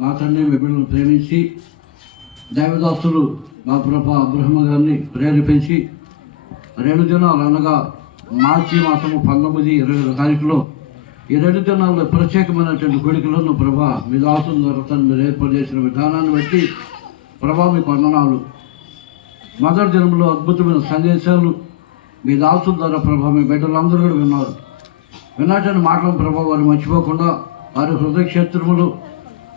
మా తండ్రి మీ ప్రేమించి దైవదాసులు మా ప్రభ అబ్రహ్మ గారిని ప్రేరేపించి రెండు దినాలు అనగా మార్చి మాసము పంతొమ్మిది ఇరవై తారీఖులో ఈ రెండు దినాల్లో ప్రత్యేకమైనటువంటి కోరికలను ప్రభా మీ దాసుల ద్వారా తను మీరు ఏర్పాటు చేసిన విధానాన్ని బట్టి ప్రభా మీకు వందనాలు. మొదటి దినంలో అద్భుతమైన సందేశాలు మీ దాసుల ద్వారా ప్రభా మీ బిడ్డలందరూ కూడా విన్నారు. విన్నటువంటి మాటలు ప్రభావ వారు మర్చిపోకుండా వారి హృదయ క్షేత్రములు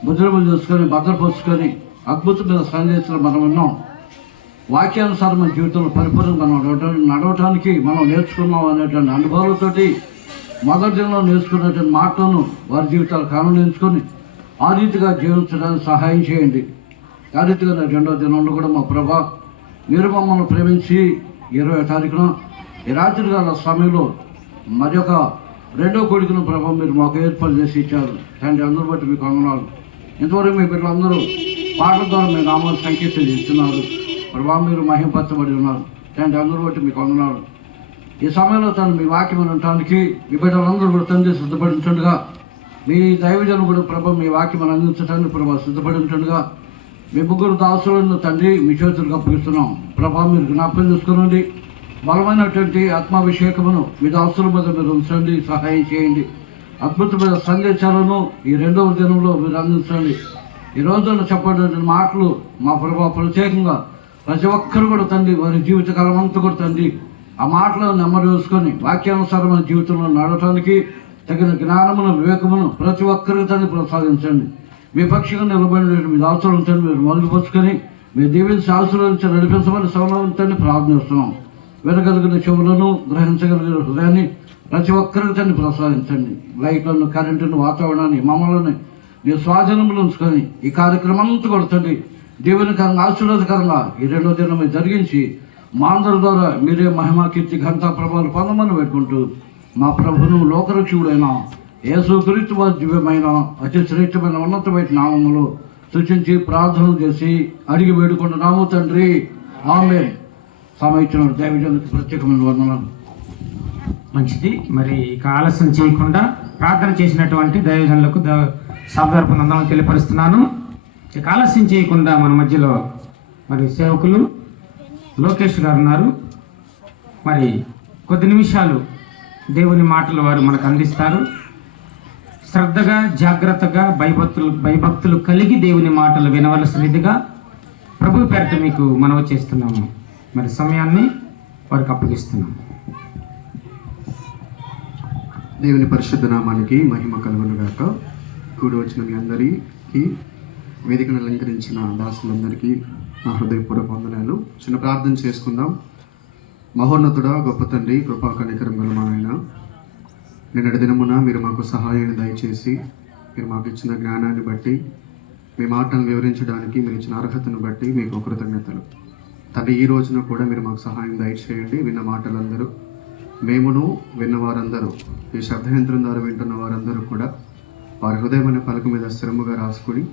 ముద్రములు చూసుకొని భద్రపరుచుకొని అద్భుతమైన సందేశాలు మనం ఉన్నాం. వాక్యానుసారం మన జీవితంలో పరిపూర్ణంగా మనం నడవటానికి నడవటానికి మనం నేర్చుకున్నాం అనేటువంటి అనుభవాలతోటి మొదటి దినంలో నేర్చుకున్నటువంటి మాటలను వారి జీవితాలు కానుంచుకొని ఆ రీతిగా జీవించడానికి సహాయం చేయండి. ఆ రీతిగా రెండవ దినంలో కూడా మా ప్రభా మీరు మమ్మల్ని ప్రేమించి ఇరవై తారీఖున ఈ రాత్రి కాల సమయంలో మరి ఒక రెండో కొడుకును ప్రభావం మీరు మాకు ఏర్పాటు చేసి ఇచ్చారు. తండ్రి అందరూ బట్టి మీకు వందనాలు. ఇంతవరకు మీ బిడ్డలందరూ పాటల ద్వారా మీ నామాన్ని సంకేతం చేస్తున్నారు. ప్రభావం మీరు మహింపరచబడి ఉన్నారు. తండ్రి అందరూ బట్టి మీకు వందనాలు. ఈ సమయంలో తను మీ వాక్యం ఉండటానికి మీ బిడ్డలందరూ కూడా తండ్రి సిద్ధపడింటుండగా మీ దైవజనం కూడా ప్రభ మీ వాక్యం అందించడానికి ప్రభా సిద్ధపడింటుండగా మీ ముగ్గురు దాసులను తండ్రి మీ చేతులకు అప్పగిస్తున్నాం. ప్రభా మీరు జ్ఞాపకం చేసుకునండి. బలమైనటువంటి ఆత్మాభిషేకమును మీ దాసుల మీద మీరు ఉంచండి సహాయం చేయండి. అద్భుతమైన సందేశాలను ఈ రెండవ దినంలో మీరు అందించండి. ఈ రోజున చెప్పబడిన మాటలు మా ప్రభా ప్రత్యేకంగా ప్రతి ఒక్కరు కూడా తండ్రి వారి జీవితకాలం అంతా కూడా తండ్రి ఆ మాటలను నెమ్మది వేసుకొని వాక్యానుసారమైన జీవితంలో నడవటానికి తగిన జ్ఞానమును వివేకమును ప్రతి ఒక్కరికి తండ్రి ప్రసాదించండి. మీ పక్షంగా నిలబడిన మీ అవసరం తండ్రి మీరు మొదలుపరుచుకొని మీ దీవించి ఆశీర్వదించి నడిపించమని సౌలవంతండి ప్రార్థనిస్తున్నాం వినగలిగిన చెవులను గ్రహించగలిగిన హృదయాన్ని ప్రతి ఒక్కరికి తండ్రి ప్రసాదించండి. లైట్లను కరెంటును వాతావరణాన్ని మమ్మల్ని మీ స్వాధీనంలో ఉంచుకొని ఈ కార్యక్రమం అంతా కూడా దీవెనకరంగా ఆశీర్వాదకరంగా ఈ రెండో దినం జరిగించి మా అందరి ద్వారా మీరే మహిమా కీర్తి ఘంటా ప్రభావాలు పొందమని పెట్టుకుంటూ మా ప్రభును లోకరక్షకుడైన యేసు గురించి దివ్యమైన అతి శ్రేష్టమైన ఉన్నతమైన నామములు సూచించి ప్రార్థన చేసి అడిగి వేడుకుంటున్నాము తండ్రి. ఆమె సమయించిన దైవజనకు ప్రత్యేకమైన వర్ణనాలు మంచిది. మరి ఇక ఆలస్యం చేయకుండా ప్రార్థన చేసినటువంటి దైవజనులకు ద సాధారణ నందనం తెలియపరుస్తున్నాను. ఇక ఆలస్యం చేయకుండా మన మధ్యలో మరి సేవకులు లోకేష్ గారు ఉన్నారు మరి కొద్ది నిమిషాలు దేవుని మాటలు వారు మనకు అందిస్తారు. శ్రద్ధగా జాగ్రత్తగా భయభక్తులు భయభక్తులు కలిగి దేవుని మాటలు వినవలసినదిగా ప్రభు పేరట మీకు మనవి చేస్తున్నాము. మరి సమయాన్ని వారికి అప్పగిస్తున్నాము. దేవుని పరిశుద్ధ నామానికి మహిమ కలుగును గాక కూడి వచ్చిన మీ అందరికీ వేదికను అలంకరించిన దాసులందరికీ నా హృదయపూర్వక వందనాలు. చిన్న ప్రార్థన చేసుకుందాం. మహోన్నతుడా గొప్ప తండ్రి కృపా కనికరం గల మా ఆయన నిన్నటి దినమున మీరు మాకు సహాయాన్ని దయచేసి మీరు మాకు ఇచ్చిన జ్ఞానాన్ని బట్టి మీ మాటలను వివరించడానికి మీరు ఇచ్చిన అర్హతను బట్టి మీకు కృతజ్ఞతలు. తండ్రి ఈ రోజున కూడా మీరు మాకు సహాయం దయచేయండి. విన్న మాటలందరూ మేమును విన్న వారందరూ ఈ శబ్దయంత్రం ద్వారా వింటున్న వారందరూ కూడా వారి హృదయం అనే పలక మీద స్థిరముగా రాసుకుని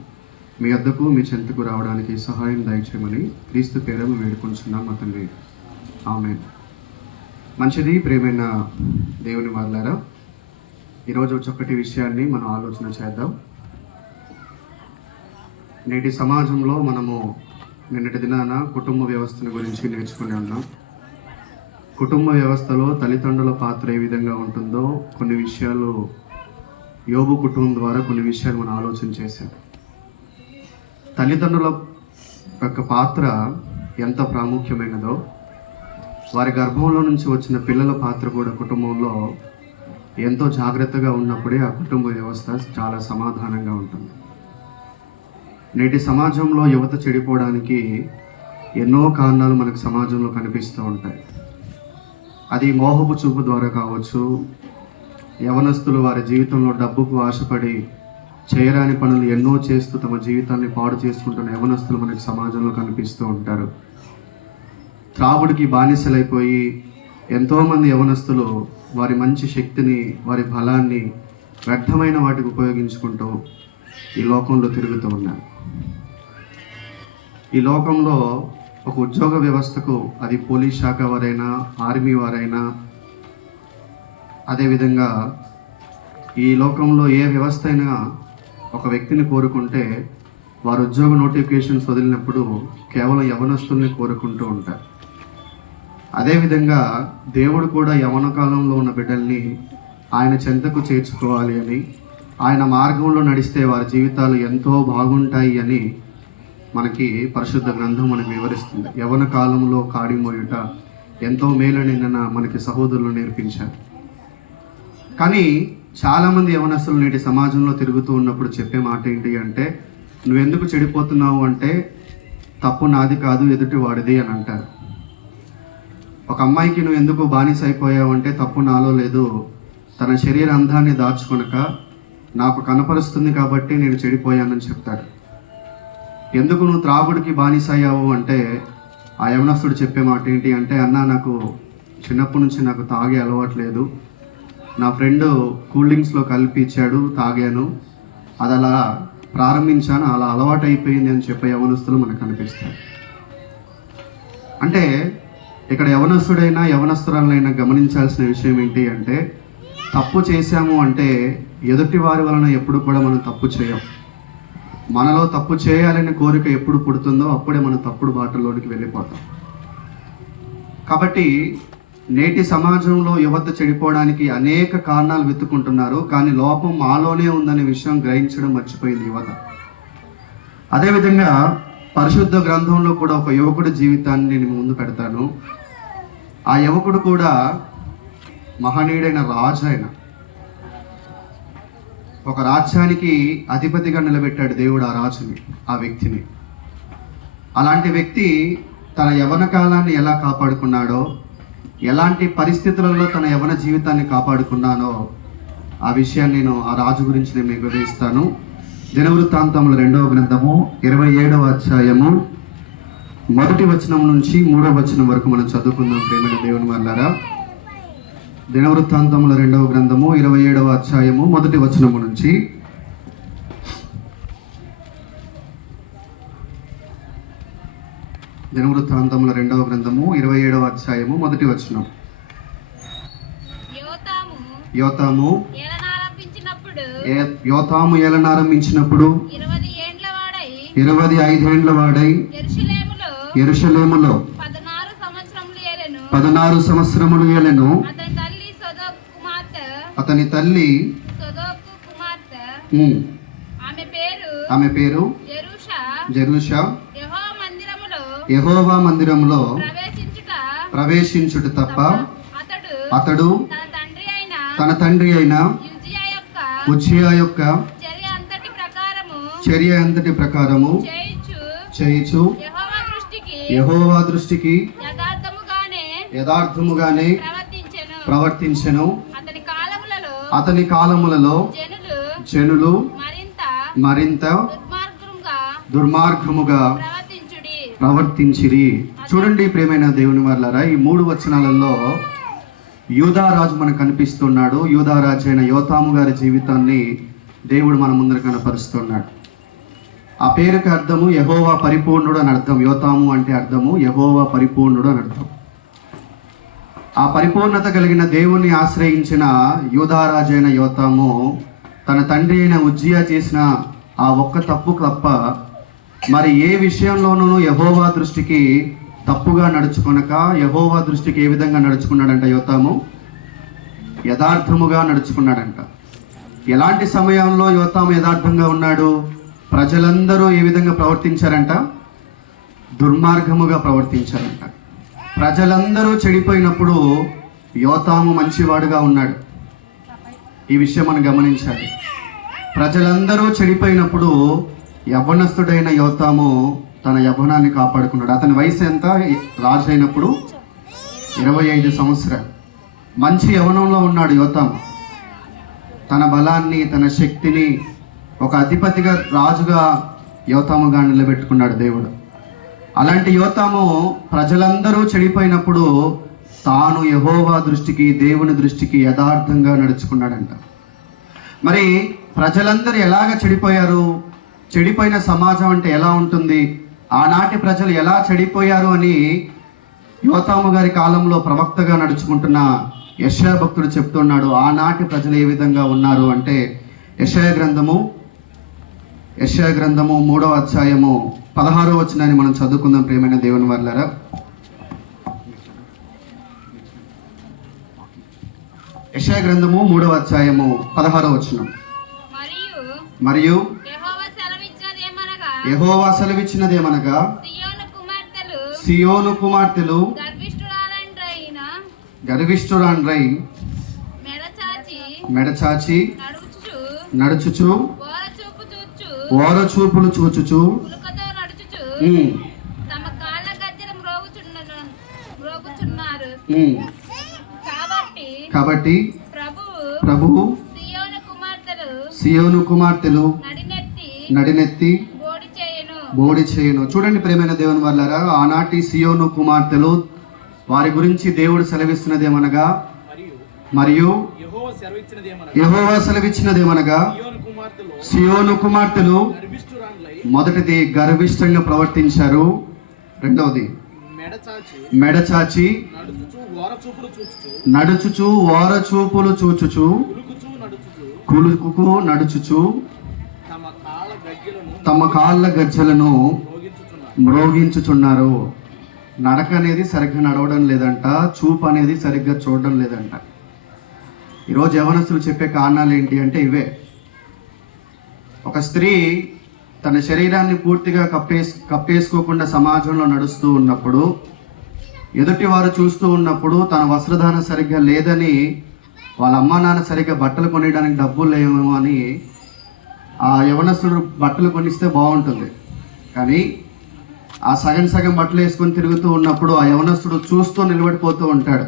మీ వద్దకు మీ చెంతకు రావడానికి సహాయం దయచేయమని క్రీస్తు పేరము వేడుకుంటున్నాం అతన్ని ఆమె మంచిది ప్రేమైన దేవుని వాళ్ళారా ఈరోజు చక్కటి విషయాన్ని మనం ఆలోచన చేద్దాం. నేటి సమాజంలో మనము నిన్నటి దినాన కుటుంబ వ్యవస్థను గురించి నేర్చుకుని ఉన్నాం. కుటుంబ వ్యవస్థలో తల్లిదండ్రుల పాత్ర ఏ విధంగా ఉంటుందో కొన్ని విషయాలు యోబు కుటుంబం ద్వారా కొన్ని విషయాలు మనం ఆలోచన చేశాం. తల్లిదండ్రుల యొక్క పాత్ర ఎంత ప్రాముఖ్యమైనదో వారి గర్భంలో నుంచి వచ్చిన పిల్లల పాత్ర కూడా కుటుంబంలో ఎంతో జాగ్రత్తగా ఉన్నప్పుడే ఆ కుటుంబ వ్యవస్థ చాలా సమాధానంగా ఉంటుంది. నేటి సమాజంలో యువత చెడిపోవడానికి ఎన్నో కారణాలు మనకు సమాజంలో కనిపిస్తూ ఉంటాయి. అది మోహపు చూపు ద్వారా కావచ్చు. యవనస్తులు వారి జీవితంలో డబ్బుకు ఆశపడి చేయరాని పనులు ఎన్నో చేస్తూ తమ జీవితాన్ని పాడు చేసుకుంటున్న యవనస్తులు మనకి సమాజంలో కనిపిస్తూ ఉంటారు. త్రాగుడికి బానిసలైపోయి ఎంతోమంది యవనస్తులు వారి మంచి శక్తిని వారి బలాన్ని వ్యర్థమైన వాటికి ఉపయోగించుకుంటూ ఈ లోకంలో తిరుగుతూ ఉన్నారు. ఈ లోకంలో ఒక ఉద్యోగ వ్యవస్థకు అది పోలీస్ శాఖ వారైనా ఆర్మీ వారైనా అదేవిధంగా ఈ లోకంలో ఏ వ్యవస్థ అయినా ఒక వ్యక్తిని కోరుకుంటే వారు ఉద్యోగ నోటిఫికేషన్స్ వదిలినప్పుడు కేవలం యవనస్తుల్ని కోరుకుంటూ ఉంటారు. అదేవిధంగా దేవుడు కూడా యవన కాలంలో ఉన్న బిడ్డల్ని ఆయన చెంతకు చేర్చుకోవాలి అని ఆయన మార్గంలో నడిస్తే వారి జీవితాలు ఎంతో బాగుంటాయి అని మనకి పరిశుద్ధ గ్రంథం మనకు వివరిస్తుంది. యవన కాలంలో కాడిమోయుట ఎంతో మేలని నిన్న మనకి సహోదరులు నేర్పించారు. కానీ చాలామంది యవనస్తులు నేటి సమాజంలో తిరుగుతూ ఉన్నప్పుడు చెప్పే మాట ఏంటి అంటే నువ్వెందుకు చెడిపోతున్నావు అంటే తప్పు నాది కాదు ఎదుటి వాడిది అని అంటారు. ఒక అమ్మాయికి నువ్వు ఎందుకు బానిస అయిపోయావు అంటే తప్పు నాలో లేదు. తన శరీర అందాన్ని దాచుకొనక నాకు కనపరుస్తుంది కాబట్టి నేను చెడిపోయానని చెప్తాడు ఎందుకు నువ్వు త్రాగుడికి బానిస అయ్యావు అంటే ఆ యవనస్తుడు చెప్పే మాట ఏంటి అంటే అన్న నాకు చిన్నప్పటి నుంచి నాకు తాగే అలవాటు లేదు నా ఫ్రెండ్ కూల్ డ్రింక్స్లో కలిపి ఇచ్చాడు తాగాను. అది అలా ప్రారంభించాను అలా అలవాటు అయిపోయింది అని చెప్పే యవనస్తులు మనకు కనిపిస్తాయి అంటే ఇక్కడ యవనస్తుడైనా యవనస్తురాలైనా గమనించాల్సిన విషయం ఏంటి అంటే తప్పు చేశాము అంటే ఎదుటి వారి వలన ఎప్పుడు కూడా మనం తప్పు చేయం. మనలో తప్పు చేయాలనే కోరిక ఎప్పుడు పుడుతుందో అప్పుడే మనం తప్పుడు బాటల్లోనికి వెళ్ళిపోతాం. కాబట్టి నేటి సమాజంలో యువత చెడిపోవడానికి అనేక కారణాలు వెతుక్కుంటున్నారు కానీ లోపం మాలోనే ఉందనే విషయం గ్రహించడం మర్చిపోయింది యువత. అదేవిధంగా పరిశుద్ధ గ్రంథంలో కూడా ఒక యువకుడి జీవితాన్ని నేను ముందు పెడతాను. ఆ యువకుడు కూడా మహనీయుడైన రాజు అయినా ఒక రాజ్యానికి అధిపతిగా నిలబెట్టాడు దేవుడు ఆ రాజుని ఆ వ్యక్తిని. అలాంటి వ్యక్తి తన యవన కాలాన్ని ఎలా కాపాడుకున్నాడో ఎలాంటి పరిస్థితులలో తన యవన జీవితాన్ని కాపాడుకున్నానో ఆ విషయాన్ని నేను ఆ రాజు గురించి నేను మీకు వివరిస్తాను. దినవృత్తాంతముల రెండవ గ్రంథము ఇరవై ఏడవ అధ్యాయము. మొదటి వచనం నుంచి మూడవ వచనం వరకు మనం చదువుకుందాం ప్రేమైన దేవుని వల్లారా దినవృత్తాంతముల రెండవ గ్రంథము ఇరవై ఏడవ అధ్యాయము మొదటి వచనము నుంచి. దినవృత్తాంతముల రెండవ గ్రంథము ఇరవై ఏడవ అధ్యాయము మొదటి వచనం. యోతాము యోతాము ఏలనారంభించినప్పుడు ఇరవై ఐదేండ్ల వాడై ఎరుషలేములో పదనారు సంవత్సరములు ఏలెను. అతని తల్లి ఆమె పేరు ఆమె పేరు జెరూషా. యెహోవా మందిరంలో ప్రవేశించుట తప్ప అతడు తన తండ్రి అయిన యుజియా యొక్క చర్య అంతటి ప్రకారము చేయించు యెహోవా దృష్టికి యథార్థముగానే ప్రవర్తించెను. అతని కాలములలో జనులు మరింత దుర్మార్గముగా ప్రవర్తించిరి. చూడండి ప్రేమైన దేవుని వాళ్ళారా ఈ మూడు వచనాలలో యూదారాజు మనకు కనిపిస్తున్నాడు. యూదారాజు అయిన యోతాము గారి జీవితాన్ని దేవుడు మన ముందర కనపరుస్తున్నాడు. ఆ పేరుకి అర్థము యహోవా పరిపూర్ణుడు అని అర్థం. యోతాము అంటే అర్థము యహోవా పరిపూర్ణుడు అని అర్థం. ఆ పరిపూర్ణత కలిగిన దేవుణ్ణి ఆశ్రయించిన యూధారాజైన అయిన యోతాము తన తండ్రి అయిన ఉజ్జియా చేసిన ఆ ఒక్క తప్పు తప్ప మరి ఏ విషయంలోనూ యహోవా దృష్టికి తప్పుగా నడుచుకునక యహోవా దృష్టికి ఏ విధంగా నడుచుకున్నాడంట యోతాము? యథార్థముగా నడుచుకున్నాడంట. ఎలాంటి సమయంలో యోతాము యథార్థంగా ఉన్నాడు? ప్రజలందరూ ఏ విధంగా ప్రవర్తించారంట? దుర్మార్గముగా ప్రవర్తించారంట. ప్రజలందరూ చెడిపోయినప్పుడు యోతాము మంచివాడుగా ఉన్నాడు. ఈ విషయం మనం గమనించాలి. ప్రజలందరూ చెడిపోయినప్పుడు యవ్వనస్తుడైన యోతాము తన యవ్వనాన్ని కాపాడుకున్నాడు. అతని వయసు ఎంత? రాజు అయినప్పుడు ఇరవై ఐదు సంవత్సరాలు. మంచి యవనంలో ఉన్నాడు యోతాము. తన బలాన్ని తన శక్తిని ఒక అధిపతిగా రాజుగా యోతాముగా నిలబెట్టుకున్నాడు దేవుడు. అలాంటి యోతాము ప్రజలందరూ చెడిపోయినప్పుడు తాను యహోవా దృష్టికి దేవుని దృష్టికి యథార్థంగా నడుచుకున్నాడంట. మరి ప్రజలందరూ ఎలాగ చెడిపోయారు? చెడిపోయిన సమాజం అంటే ఎలా ఉంటుంది? ఆనాటి ప్రజలు ఎలా చెడిపోయారు అని యువతాము గారి కాలంలో ప్రవక్తగా నడుచుకుంటున్న యశయ భక్తుడు చెప్తున్నాడు ఆనాటి ప్రజలు ఏ విధంగా ఉన్నారు? అంటే యశయ గ్రంథము యెషయా గ్రంథము మూడవ అధ్యాయము పదహారో వచనాన్ని మనం చదువుకుందాం ప్రియమైన దేవుని వాళ్ళారా యెషయా గ్రంథము మూడవ అధ్యాయము పదహారో వచనం. మరియు యెహోవా సెలవిచ్చినదేమనగా? సియోను కుమార్తెలు గర్విష్ఠురాండ్రై మెడచాచి నడుచుచు నడుచుచు ఓర చూపు చూచు ఓర చూపులు చూచుచు. కాబట్టి ప్రభువు సియోను కుమార్తెలు సియోను కుమార్తెలు నడినెత్తి నడినెత్తి బోడి చేయను. బోడి చేయను. చూడండి ప్రేమైన దేవుని వాళ్ళారా ఆనాటి సియోను కుమార్తెలు వారి గురించి దేవుడు సెలవిస్తున్నదేమనగా మరియు యెహోవా సెలవిచ్చినదేమనగా సియోను కుమార్తెలు మొదటిది గర్విష్టంగా ప్రవర్తించారు. రెండవది మెడచాచి నడుచుచు ఓర చూపులు చూచుచు కులుకుకు నడుచుచు తమ కాళ్ళ గజ్జలను మ్రోగించుచున్నారు. నడక అనేది సరిగ్గా నడవడం లేదంట చూపు అనేది సరిగ్గా చూడడం లేదంట. ఈరోజు యవనస్తులు చెప్పే కారణాలు ఏంటి అంటే ఇవే. ఒక స్త్రీ తన శరీరాన్ని పూర్తిగా కప్పేస్ కప్పేసుకోకుండా సమాజంలో నడుస్తూ ఉన్నప్పుడు ఎదుటి వారు చూస్తూ ఉన్నప్పుడు తన వస్త్రధారణ సరిగ్గా లేదని వాళ్ళ అమ్మా నాన్న సరిగ్గా బట్టలు కొనేయడానికి డబ్బులు లేవేమో అని ఆ యవనస్తుడు బట్టలు కొనిస్తే బాగుంటుంది. కానీ ఆ సగం సగం బట్టలు వేసుకొని తిరుగుతూ ఉన్నప్పుడు ఆ యవనస్తుడు చూస్తూ నిలబడిపోతూ ఉంటాడు.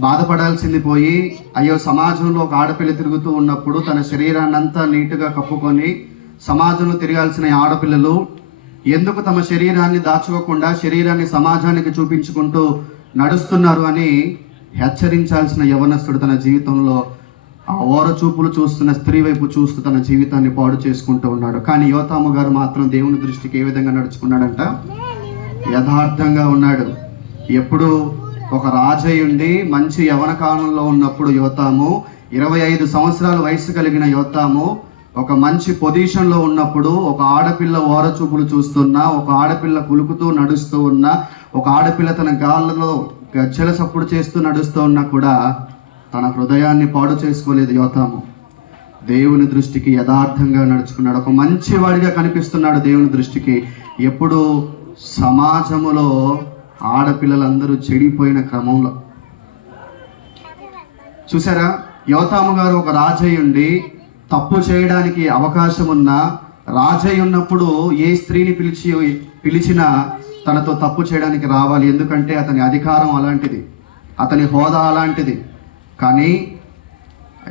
బాధపడాల్సింది పోయి అయ్యో సమాజంలో ఒక ఆడపిల్ల తిరుగుతూ ఉన్నప్పుడు తన శరీరాన్ని అంతా నీటుగా కప్పుకొని సమాజంలో తిరగాల్సిన ఈ ఆడపిల్లలు ఎందుకు తమ శరీరాన్ని దాచుకోకుండా శరీరాన్ని సమాజానికి చూపించుకుంటూ నడుస్తున్నారు అని హెచ్చరించాల్సిన యవనస్తుడు తన జీవితంలో ఆ ఓర చూపులు చూస్తున్న స్త్రీ వైపు చూస్తూ తన జీవితాన్ని పాడు చేసుకుంటూ ఉన్నాడు. కానీ యువతాము గారు మాత్రం దేవుని దృష్టికి ఏ విధంగా నడుచుకున్నాడంట? యథార్థంగా ఉన్నాడు. ఎప్పుడు ఒక రాజయ్య ఉండి మంచి యవన కాలంలో ఉన్నప్పుడు యువతాము ఇరవై ఐదు సంవత్సరాల వయసు కలిగిన యువతాము ఒక మంచి పొజిషన్లో ఉన్నప్పుడు ఒక ఆడపిల్ల ఓరచూపులు చూస్తున్నా ఒక ఆడపిల్ల కులుకుతూ నడుస్తూ ఉన్నా ఒక ఆడపిల్ల తన గాళ్ళలో గజ్జల సప్పుడు చేస్తూ నడుస్తూ ఉన్నా కూడా తన హృదయాన్ని పాడు చేసుకోలేదు యువతాము. దేవుని దృష్టికి యథార్థంగా నడుచుకున్నాడు. ఒక మంచి వాడిగా కనిపిస్తున్నాడు దేవుని దృష్టికి. ఎప్పుడు సమాజములో ఆడపిల్లలందరూ చెడిపోయిన క్రమంలో. చూసారా? యోతాము గారు ఒక రాజయ్య ఉండి తప్పు చేయడానికి అవకాశం ఉన్న రాజయ్య ఉన్నప్పుడు ఏ స్త్రీని పిలిచి పిలిచినా తనతో తప్పు చేయడానికి రావాలి. ఎందుకంటే అతని అధికారం అలాంటిది. అతని హోదా అలాంటిది. కానీ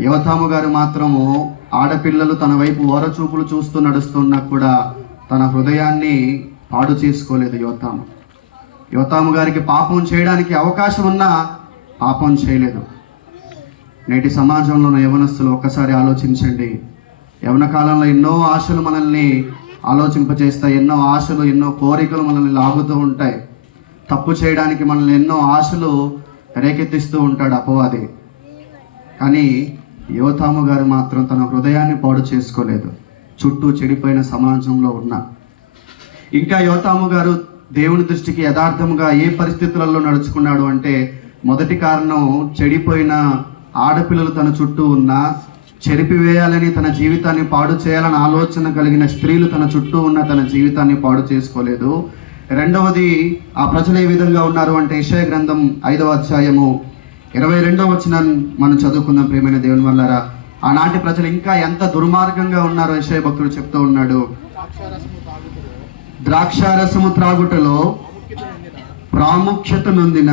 యువతాము గారు మాత్రము ఆడపిల్లలు తన వైపు ఓరచూపులు చూస్తూ నడుస్తున్నా కూడా తన హృదయాన్ని పాడు చేసుకోలేదు యువతాము యువతాము గారికి పాపం చేయడానికి అవకాశం ఉన్నా పాపం చేయలేదు. నేటి సమాజంలో ఉన్న యవనస్తులు ఒక్కసారి ఆలోచించండి. యవన కాలంలో ఎన్నో ఆశలు మనల్ని ఆలోచింపజేస్తాయి ఎన్నో ఆశలు ఎన్నో కోరికలు మనల్ని లాగుతూ ఉంటాయి. తప్పు చేయడానికి మనల్ని ఎన్నో ఆశలు రేకెత్తిస్తూ ఉంటాడు అపవాది. కానీ యువతాము గారు మాత్రం తన హృదయాన్ని పాడు చేసుకోలేదు. చుట్టూ చెడిపోయిన సమాజంలో ఉన్న. ఇంకా యువతాము గారు దేవుని దృష్టికి యథార్థముగా ఏ పరిస్థితులలో నడుచుకున్నాడు అంటే మొదటి కారణం చెడిపోయిన ఆడపిల్లలు తన చుట్టూ ఉన్న చెరిపివేయాలని తన జీవితాన్ని పాడు చేయాలని ఆలోచన కలిగిన స్త్రీలు తన చుట్టూ ఉన్న తన జీవితాన్ని పాడు చేసుకోలేదు. రెండవది ఆ ప్రజలు ఏ విధంగా ఉన్నారు అంటే ఇషయ గ్రంథం ఐదవ అధ్యాయము ఇరవై రెండవ వచ్చిన మనం చదువుకుందాం ప్రేమైన దేవుని వల్లరా ఆనాటి ప్రజలు ఇంకా ఎంత దుర్మార్గంగా ఉన్నారో ఇషయ భక్తుడు చెప్తూ ఉన్నాడు. ద్రాక్షారసము త్రాగుటలో ప్రాముఖ్యత నొందిన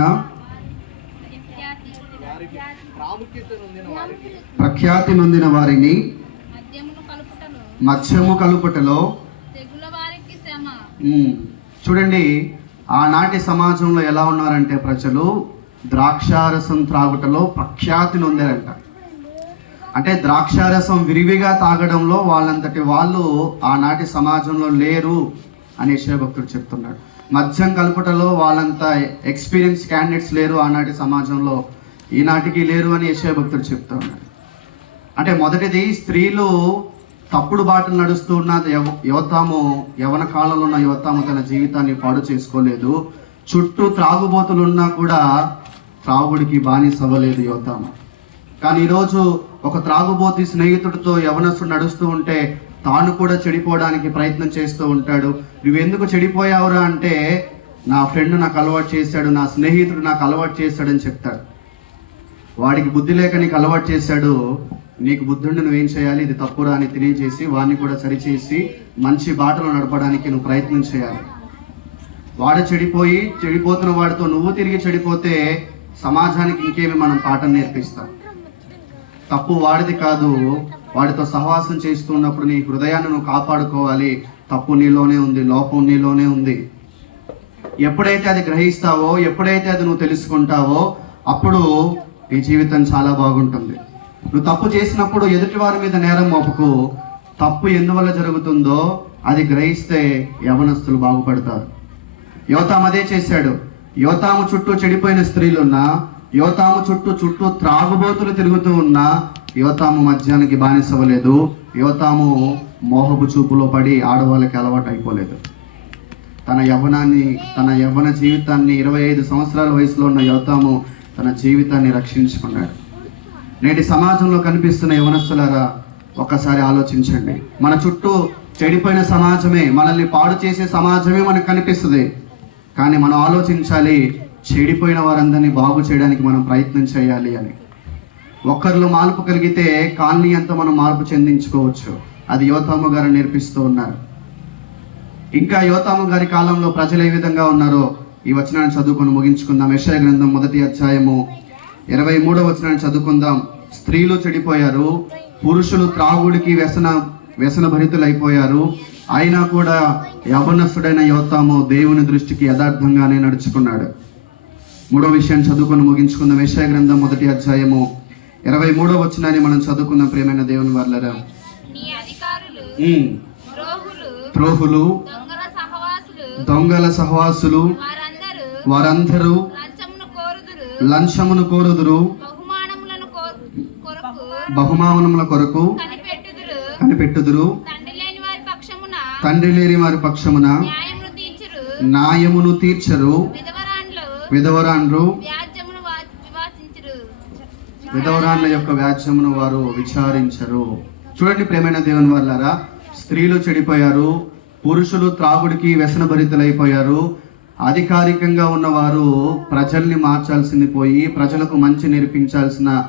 ప్రఖ్యాతి నొందిన వారిని మత్స్యము కలుపుటలో చూడండి ఆనాటి సమాజంలో ఎలా ఉన్నారంటే ప్రజలు ద్రాక్షారసం త్రాగుటలో ప్రఖ్యాతి నొందారంట. అంటే ద్రాక్షారసం విరివిగా తాగడంలో వాళ్ళంతటి వాళ్ళు ఆనాటి సమాజంలో లేరు. అని భక్తుడు చెప్తున్నాడు. మద్యం కలుపుటలో వాళ్ళంతా ఎక్స్పీరియన్స్ క్యాండిడేట్స్ లేరు ఆనాటి సమాజంలో. ఈనాటికి లేరు అని భక్తుడు చెప్తున్నాడు. అంటే మొదటిది స్త్రీలు తప్పుడు బాటలు నడుస్తూ ఉన్న యువతాము యవన కాలంలో ఉన్న యువతాము తన జీవితాన్ని పాడు చేసుకోలేదు. చుట్టూ త్రాగుబోతులు ఉన్నా కూడా త్రాగుడికి బానిస అవ్వలేదు యువతాము. కానీ ఈరోజు ఒక త్రాగుబోతి స్నేహితుడితో యవనస్తుడు నడుస్తూ ఉంటే తాను కూడా చెడిపోవడానికి ప్రయత్నం చేస్తూ ఉంటాడు. నువ్వెందుకు చెడిపోయావురా? అంటే నా ఫ్రెండ్ నాకు అలవాటు చేశాడు నా స్నేహితుడు నాకు అలవాటు చేశాడని చెప్తాడు. వాడికి బుద్ధి లేక నీకు అలవాటు చేశాడు నీకు బుద్ధుండి నువ్వేం చేయాలి? ఇది తప్పురా? అని తెలియజేసి వాడిని కూడా సరిచేసి మంచి బాటలో నడపడానికి నువ్వు ప్రయత్నం చేయాలి. వాడు చెడిపోయి చెడిపోతున్న వాడితో నువ్వు తిరిగి చెడిపోతే సమాజానికి ఇంకేమి మనం పాఠం నేర్పిస్తాం. తప్పు వాడిది కాదు వాటితో సహవాసం చేస్తున్నప్పుడు నీ హృదయాన్ని నువ్వు కాపాడుకోవాలి. తప్పు నీలోనే ఉంది లోపం నీలోనే ఉంది. ఎప్పుడైతే అది గ్రహిస్తావో ఎప్పుడైతే అది నువ్వు తెలుసుకుంటావో అప్పుడు నీ జీవితం చాలా బాగుంటుంది. నువ్వు తప్పు చేసినప్పుడు ఎదుటి వారి మీద నేరం మోపుకు. తప్పు ఎందువల్ల జరుగుతుందో అది గ్రహిస్తే యవనస్తులు బాగుపడతారు. యువతాం అదే చేశాడు. యువతాము చుట్టూ చెడిపోయిన స్త్రీలున్నా యువతాము చుట్టూ చుట్టూ త్రాగుబోతులు తిరుగుతూ ఉన్నా యువతాము మద్యానికి బానిసవ్వలేదు. యువతాము మోహపు చూపులో పడి ఆడవాళ్ళకి అలవాటు అయిపోలేదు తన యవ్వనాన్ని తన యవ్వన జీవితాన్ని ఇరవై ఐదు సంవత్సరాల వయసులో ఉన్న యువతాము తన జీవితాన్ని రక్షించుకున్నాడు. నేటి సమాజంలో కనిపిస్తున్న యవనస్తులారా ఒక్కసారి ఆలోచించండి. మన చుట్టూ చెడిపోయిన సమాజమే మనల్ని పాడు చేసే సమాజమే మనకు కనిపిస్తుంది. కానీ మనం ఆలోచించాలి చెడిపోయిన వారందరినీ బాగు చేయడానికి మనం ప్రయత్నం చేయాలి అని. ఒక్కరిలో మార్పు కలిగితే కాలనీ అంతా మనం మార్పు చెందించుకోవచ్చు. అది యువతమ్మ గారు నేర్పిస్తూ ఉన్నారు. ఇంకా యోతాము గారి కాలంలో ప్రజలు ఏ విధంగా ఉన్నారో ఈ వచనాన్ని చదువుకొని ముగించుకుందాం. యశయ గ్రంథం మొదటి అధ్యాయము ఇరవై మూడో వచనాన్ని చదువుకుందాం. స్త్రీలు చెడిపోయారు పురుషులు త్రాగుడికి వ్యసన వ్యసన భరితులైపోయారు అయినా కూడా యవనస్తుడైన యోతాము దేవుని దృష్టికి యథార్థంగానే నడుచుకున్నాడు. మూడో విషయాన్ని చదువుకొని ముగించుకుందాం. యశయ గ్రంథం మొదటి అధ్యాయము ఇరవై మూడో వచనాన్ని మనం చదువుకుందాం ప్రేమైన దేవుని. ద్రోహులు ద్రోహులు దొంగల సహవాసులు వారందరూ లంచమును కోరుదురు. బహుమానముల కొరకు కనిపెట్టుదురు. తండ్రి లేని వారి పక్షమున న్యాయమును తీర్చురు. విధవరాండ్రు విధవరాళ్ళ యొక్క వ్యాజ్యమును వారు విచారించరు. చూడండి ప్రేమైన దేవుని వల్లారా స్త్రీలు చెడిపోయారు పురుషులు త్రాగుడికి వ్యసనభరితులైపోయారు అధికారికంగా ఉన్నవారు ప్రజల్ని మార్చాల్సింది పోయి ప్రజలకు మంచి నేర్పించాల్సిన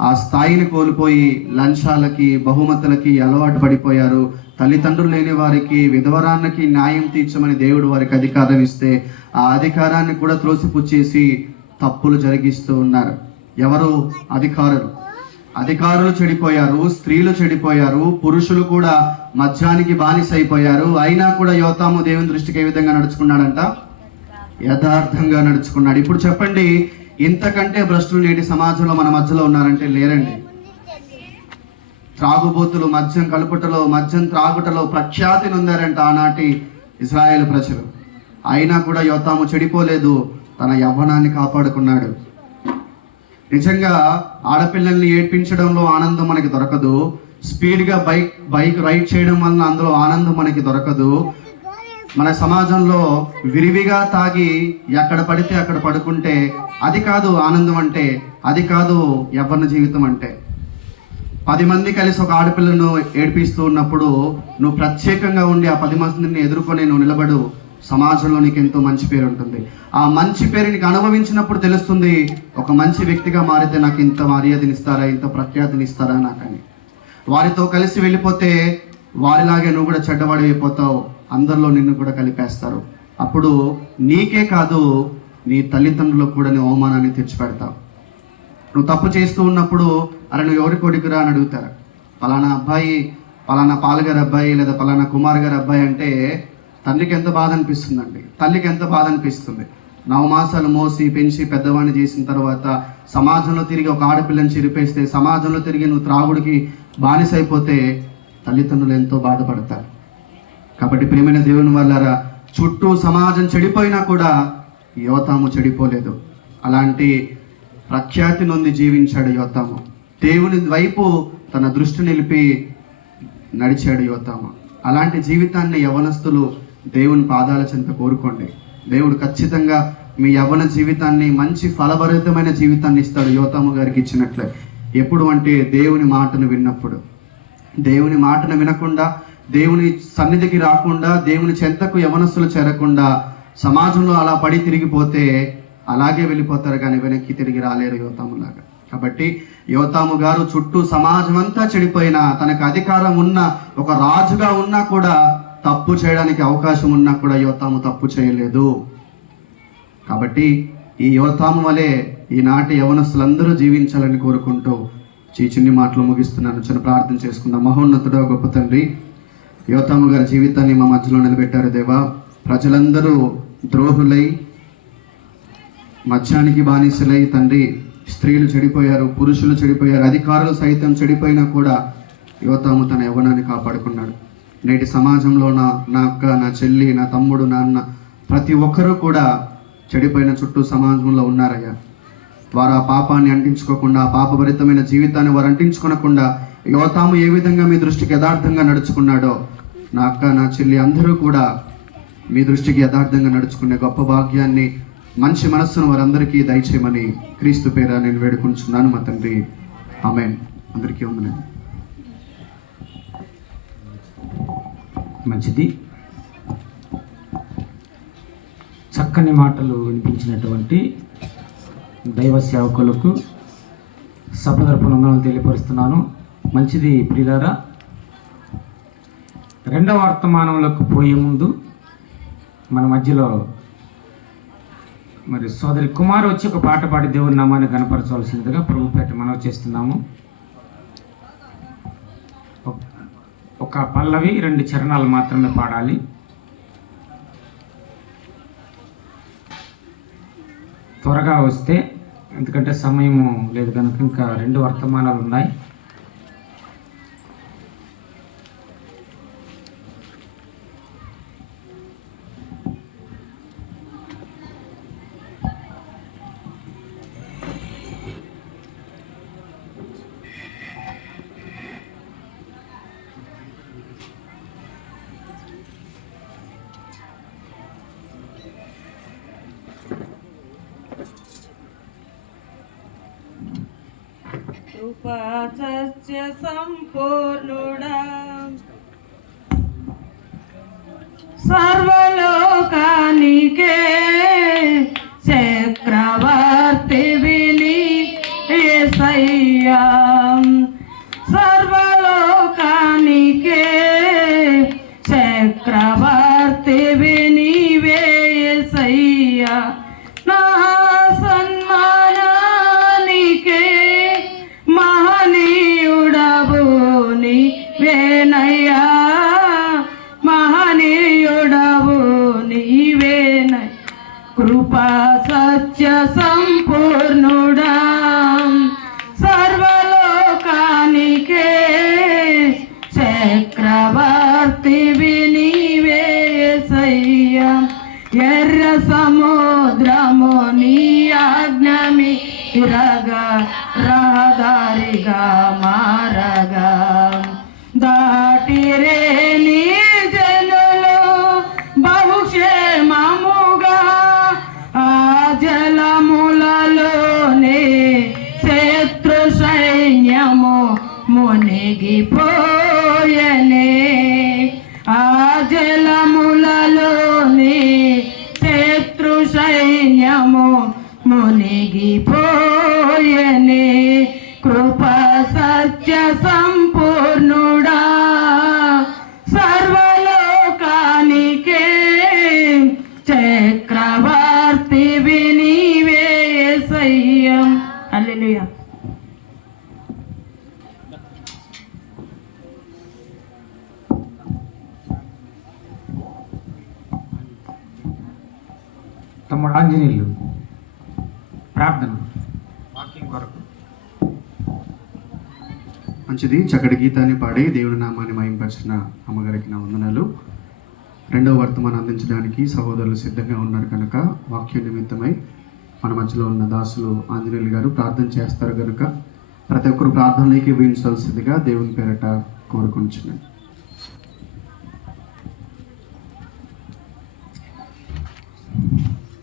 ఆ స్థాయిని కోల్పోయి లంచాలకి బహుమతులకి అలవాటు పడిపోయారు. తల్లిదండ్రులు లేని వారికి విధవరాన్నకి న్యాయం తీర్చమని దేవుడు వారికి అధికారం ఇస్తే ఆ అధికారాన్ని కూడా త్రోసిపుచ్చేసి తప్పులు జరిగిస్తూ ఉన్నారు. ఎవరు? అధికారులు. అధికారులు చెడిపోయారు స్త్రీలు చెడిపోయారు పురుషులు కూడా మద్యానికి బానిస అయిపోయారు అయినా కూడా యోతాము దేవుని దృష్టికి ఏ విధంగా నడుచుకున్నాడంట? యథార్థంగా నడుచుకున్నాడు. ఇప్పుడు చెప్పండి ఇంతకంటే భ్రష్టులు నేటి సమాజంలో మన మధ్యలో ఉన్నారంటే లేరండి. త్రాగుబోతులు మద్యం కలుపుటలో మద్యం త్రాగుటలో ప్రఖ్యాతి నొందారంట ఆనాటి ఇజ్రాయేల్ ప్రజలు. అయినా కూడా యోతాము చెడిపోలేదు తన యవ్వనాన్ని కాపాడుకున్నాడు. నిజంగా ఆడపిల్లల్ని ఏడ్పించడంలో ఆనందం మనకి దొరకదు. స్పీడ్గా బైక్ బైక్ రైడ్ చేయడం వలన అందులో ఆనందం మనకి దొరకదు. మన సమాజంలో విరివిగా తాగి ఎక్కడ పడితే అక్కడ పడుకుంటే అది కాదు ఆనందం అంటే అది కాదు యవ్వన జీవితం అంటే. పది మంది కలిసి ఒక ఆడపిల్లను ఏడిపిస్తూ ఉన్నప్పుడు నువ్వు ప్రత్యేకంగా ఉండి ఆ పది మందిని ఎదుర్కొని నువ్వు నిలబడు. సమాజంలో నీకు ఎంతో మంచి పేరు ఉంటుంది. ఆ మంచి పేరు నీకు అనుభవించినప్పుడు తెలుస్తుంది ఒక మంచి వ్యక్తిగా మారితే నాకు ఇంత మర్యాదనిస్తారా ఇంత ప్రఖ్యాతిని ఇస్తారా నాకని. వారితో కలిసి వెళ్ళిపోతే వారిలాగే నువ్వు కూడా చెడ్డవాడి అయిపోతావు అందరిలో నిన్ను కూడా కలిపేస్తారు. అప్పుడు నీకే కాదు నీ తల్లిదండ్రులకు కూడా నీ అవమానాన్ని తెచ్చిపెడతావు. నువ్వు తప్పు చేస్తూ ఉన్నప్పుడు అరే నువ్వు ఎవరి కొడుకురా అని అడుగుతారు. పలానా అబ్బాయి పలానా పాలగారు అబ్బాయి లేదా పలానా కుమార్ గారు అబ్బాయి అంటే తండ్రికి ఎంత బాధ అనిపిస్తుందండి. తల్లికి ఎంత బాధ అనిపిస్తుంది. నవమాసాలు మోసి పెంచి పెద్దవాడిని చేసిన తర్వాత సమాజంలో తిరిగి ఒక ఆడపిల్లని చిరిపేస్తే సమాజంలో తిరిగి నువ్వు త్రాగుడికి బానిస అయిపోతే తల్లిదండ్రులు ఎంతో బాధపడతారు. కాబట్టి ప్రేమైన దేవుని వల్లరా చుట్టూ సమాజం చెడిపోయినా కూడా యువతాము చెడిపోలేదు. అలాంటి ప్రఖ్యాతి నొంది జీవించాడు యువతాము దేవుని వైపు తన దృష్టి నిలిపి నడిచాడు యువతాము అలాంటి జీవితాన్ని యవనస్తులు దేవుని పాదాల చెంత కోరుకోండి. దేవుడు ఖచ్చితంగా మీ యవ్వన జీవితాన్ని మంచి ఫలభరితమైన జీవితాన్ని ఇస్తాడు యోతాము గారికి ఇచ్చినట్లే. ఎప్పుడు అంటే దేవుని మాటను విన్నప్పుడు. దేవుని మాటను వినకుండా దేవుని సన్నిధికి రాకుండా దేవుని చెంతకు యవనస్సులు చేరకుండా సమాజంలో అలా పడి తిరిగిపోతే అలాగే వెళ్ళిపోతారు కానీ వెనక్కి తిరిగి రాలేరు యువతాములాగా కాబట్టి యువతాము గారు చుట్టూ సమాజం అంతా చెడిపోయినా తనకు అధికారం ఉన్న ఒక రాజుగా ఉన్నా కూడా తప్పు చేయడానికి అవకాశం ఉన్నా కూడా యువతాము తప్పు చేయలేదు. కాబట్టి ఈ యువతాము వలె ఈనాటి యవనస్తులందరూ జీవించాలని కోరుకుంటూ ఈ చిన్ని మాటలు ముగిస్తున్నాను. చిన్న ప్రార్థన చేసుకుందాం. మహోన్నతుడు గొప్ప తండ్రి యువతమ్మ గారి జీవితాన్ని మా మధ్యలో నిలబెట్టారు దేవా. ప్రజలందరూ ద్రోహులై మద్యానికి బానిసలై తండ్రి స్త్రీలు చెడిపోయారు పురుషులు చెడిపోయారు అధికారులు సైతం చెడిపోయినా కూడా యువతాము తన యవ్వనాన్ని కాపాడుకున్నాడు. నేటి సమాజంలో నా నా అక్క నా చెల్లి నా తమ్ముడు నాన్న ప్రతి ఒక్కరూ కూడా చెడిపోయిన చుట్టూ సమాజంలో ఉన్నారయ్యా. వారు ఆ పాపాన్ని అంటించుకోకుండా ఆ పాపభరితమైన జీవితాన్ని వారు అంటించుకోనకుండా యువతాము ఏ విధంగా మీ దృష్టికి యథార్థంగా నడుచుకున్నాడో నా అక్క నా చెల్లి అందరూ కూడా మీ దృష్టికి యథార్థంగా నడుచుకునే గొప్ప భాగ్యాన్ని మంచి మనస్సును వారందరికీ దయచేయమని క్రీస్తు పేర నేను వేడుకుంటున్నాను మా తండ్రి. ఆమె అందరికీ ఉంది మంచిది. చక్కని మాటలు వినిపించినటువంటి దైవ సేవకులకు సభ తరపు వందనాలు తెలియపరుస్తున్నాను. మంచిది ప్రియులారా. రెండవ వర్తమానంలోకి పోయే ముందు మన మధ్యలో మరి సోదరి కుమార్ వచ్చి ఒక పాట పాడి దేవుని నామాన్ని కనపరచవలసిందిగా ప్రభుపేట మనవి చేస్తున్నాము ఒక- ఒక పల్లవి రెండు చరణాలు మాత్రమే పాడాలి. త్వరగా వస్తే ఎందుకంటే సమయము లేదు కనుక ఇంకా రెండు వర్తమానాలు ఉన్నాయి. ఆజ్ఞమి రహదారిగా మా వినివేసయ్యం హల్లెలూయా తమ్ముడు ఆంజనేయులు. ప్రార్థన. వాకింగ్ కొరకు. మంచిది చక్కటి గీతాన్ని పాడి దేవుడి నామాన్ని మయంపరిచిన అమ్మగారికి నా వందనాలు. రెండవ వర్తమానం అందించడానికి సహోదరులు సిద్ధంగా ఉన్నారు కనుక వాక్య నిమిత్తమై మన మధ్యలో ఉన్న దాసులు ఆంజనేయులు గారు ప్రార్థన చేస్తారు కనుక ప్రతి ఒక్కరు ప్రార్థనలోకి వీణించవలసిందిగా దేవుని పేరట కోరుకుంటున్నాను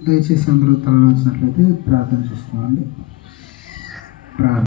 దయచేసి అందరూ తలవంచినట్లయితే ప్రార్థన చేసుకోండి ప్రార్థన